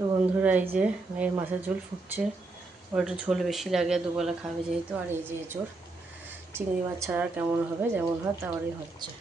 তো বন্ধুরা, এই যে মেয়ের মাছের ঝোল ফুটছে। ওর একটু ঝোল বেশি লাগে, দুবেলা খাবে যেহেতু। আর এই যে এঁচোড়, চিংড়ি মাছ ছাড়া কেমন হবে, যেমন হয় তেমনই হচ্ছে।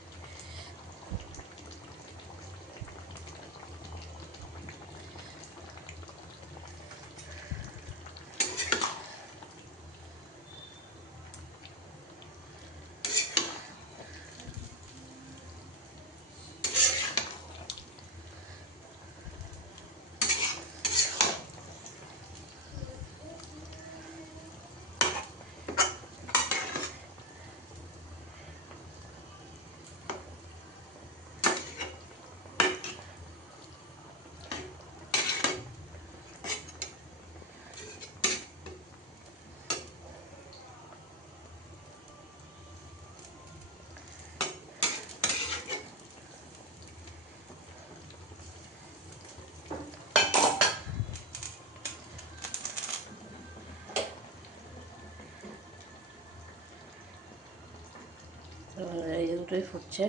এই যে দুটোই ফুটছে।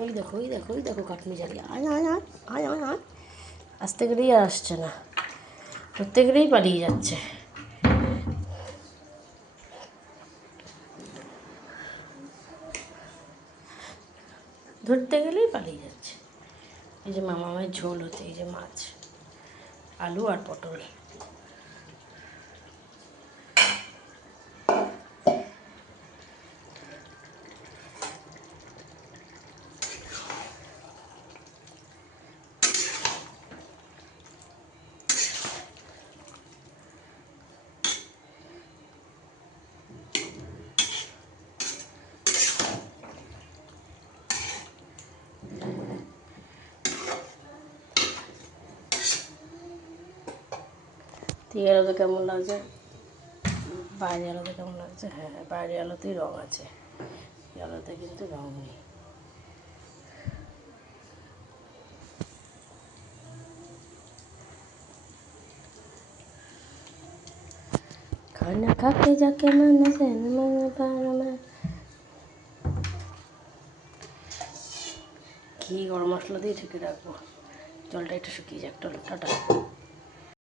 ওই দেখো, ওই দেখো, ওই দেখো কাটনি জ্বালিয়ে, আয় আয় আয় আয় আয় আয়। আসতে গেলেই আর আসছে না, ধরতে গেলেই পালিয়ে যাচ্ছে। ধরতে গেলেই পালিয়ে যাচ্ছে। এই যে মামামের ঝোল হচ্ছে, এই যে মাছ, আলু আর পটল। এই আলোতে কেমন লাগছে, বাইরে আলোতে কেমন লাগছে? হ্যাঁ, বাইরে আলোতেই রঙ আছে, এই আলোতে কিন্তু রঙ নেই। খানা খাকে যাকে মানে ঘি গরম মশলা দিয়ে ঢেকে রাখবো, জলটা একটু শুকিয়ে যাক। টাটা।